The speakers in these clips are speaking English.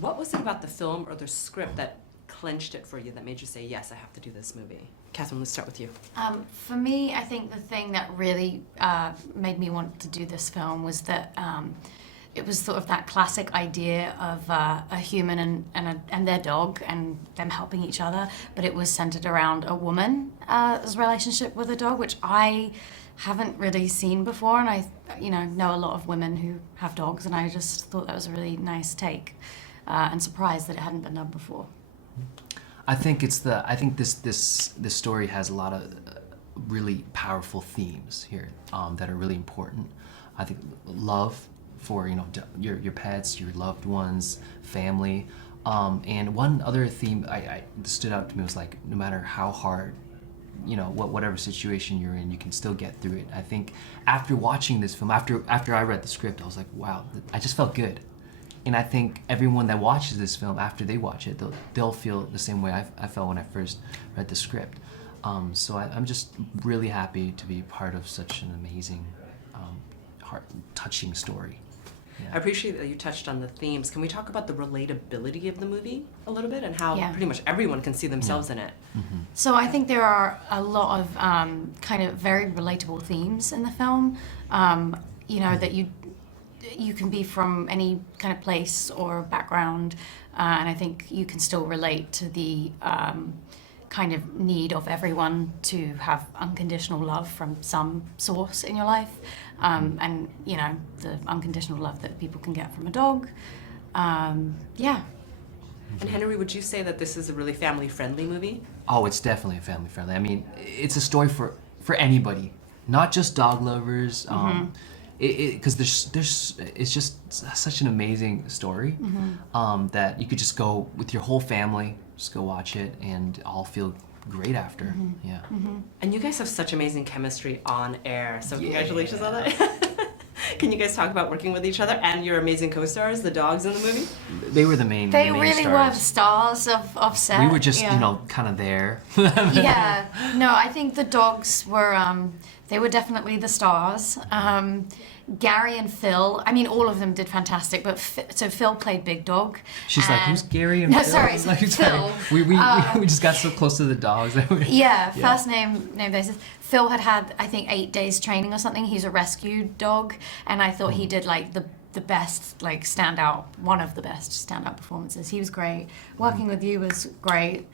what was it about the film or the script that clinched it for you, that made you say, yes, I have to do this movie? Kathryn, let's start with you. For me, I think the thing that really made me want to do this film was that it was sort of that classic idea of a human and their dog and them helping each other, but it was centered around a woman's relationship with a dog, which I haven't really seen before, and I know a lot of women who have dogs, and I just thought that was a really nice take, and surprised that it hadn't been done before. I think this story has a lot of really powerful themes here that are really important. I think love for your pets, your loved ones, family, and one other theme I stood out to me was like, no matter how hard, whatever situation you're in, you can still get through it. I think after watching this film, after I read the script, I was like, wow, I just felt good. And I think everyone that watches this film, after they watch it, they'll feel the same way I felt when I first read the script. So I'm just really happy to be part of such an amazing, heart-touching story. Yeah. I appreciate that you touched on the themes. Can we talk about the relatability of the movie a little bit, and how pretty much everyone can see themselves in it? Mm-hmm. So I think there are a lot of kind of very relatable themes in the film, that you can be from any kind of place or background, and I think you can still relate to the kind of need of everyone to have unconditional love from some source in your life, and the unconditional love that people can get from a dog. Yeah. And Henry, would you say that this is a really family-friendly movie? Oh, it's definitely a family-friendly. I mean, it's a story for anybody, not just dog lovers. Because it's just such an amazing story that you could just go with your whole family, just go watch it, and all feel great after. Yeah. And you guys have such amazing chemistry on air, so congratulations on that. Can you guys talk about working with each other and your amazing co-stars, the dogs in the movie? They were the main They main really stars. were stars of set. We were just, kind of there. Yeah. No, I think the dogs were, they were definitely the stars. Gary and Phil, I mean, all of them did fantastic, but so Phil played Big Dog. She's like, who's Gary and No, Phil? sorry, I was like, Phil. We just got so close to the dogs. Yeah, first name basis. Phil had, I think, 8 days training or something. He's a rescue dog, and I thought he did like the best, like one of the best standout performances. He was great. Working with you was great.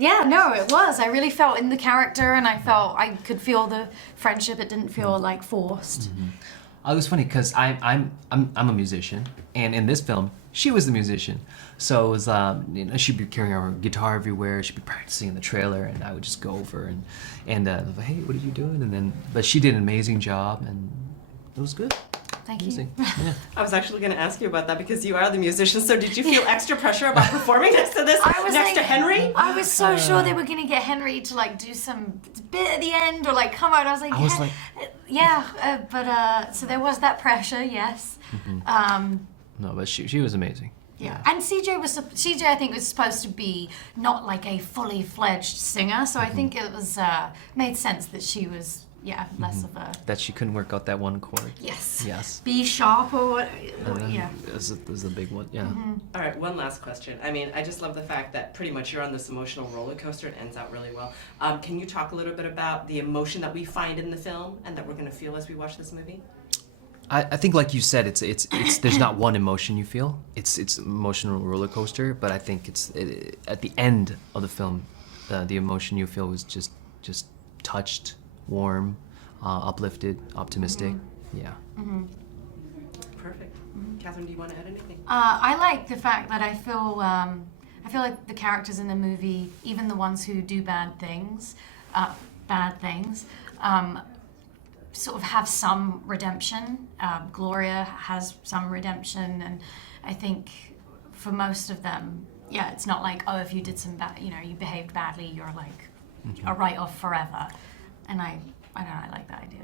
Yeah, no, it was. I really felt in the character, and I could feel the friendship. It didn't feel like forced. It was funny because I'm a musician, and in this film, she was the musician. So it was, she'd be carrying her guitar everywhere. She'd be practicing in the trailer, and I would just go over and like, hey, what are you doing? But she did an amazing job, and it was good. Thank amazing. you. Yeah. I was actually going to ask you about that because you are the musician. So did you feel extra pressure about performing next to this, to Henry? I was so sure they were going to get Henry to like do some bit at the end or like come out. I was like, so there was that pressure, yes. No, but she was amazing. Yeah, and CJ I think was supposed to be not like a fully fledged singer, so I think it was made sense that she was less of a... That she couldn't work out that one chord. Yes. B sharp or what, yeah. It was a big one, yeah. All right, one last question. I mean, I just love the fact that pretty much you're on this emotional roller coaster. It ends out really well. Can you talk a little bit about the emotion that we find in the film and that we're going to feel as we watch this movie? I think, like you said, it's there's not one emotion you feel. It's emotional roller coaster, but I think at the end of the film, the emotion you feel was just touched, warm, uplifted, optimistic. Yeah. Perfect. Kathryn, do you want to add anything? I like the fact that I feel like the characters in the movie, even the ones who do bad things, sort of have some redemption. Gloria has some redemption, and I think for most of them, it's not like, oh, if you did some bad, you behaved badly, you're like a write-off forever. And I don't know, I like that idea.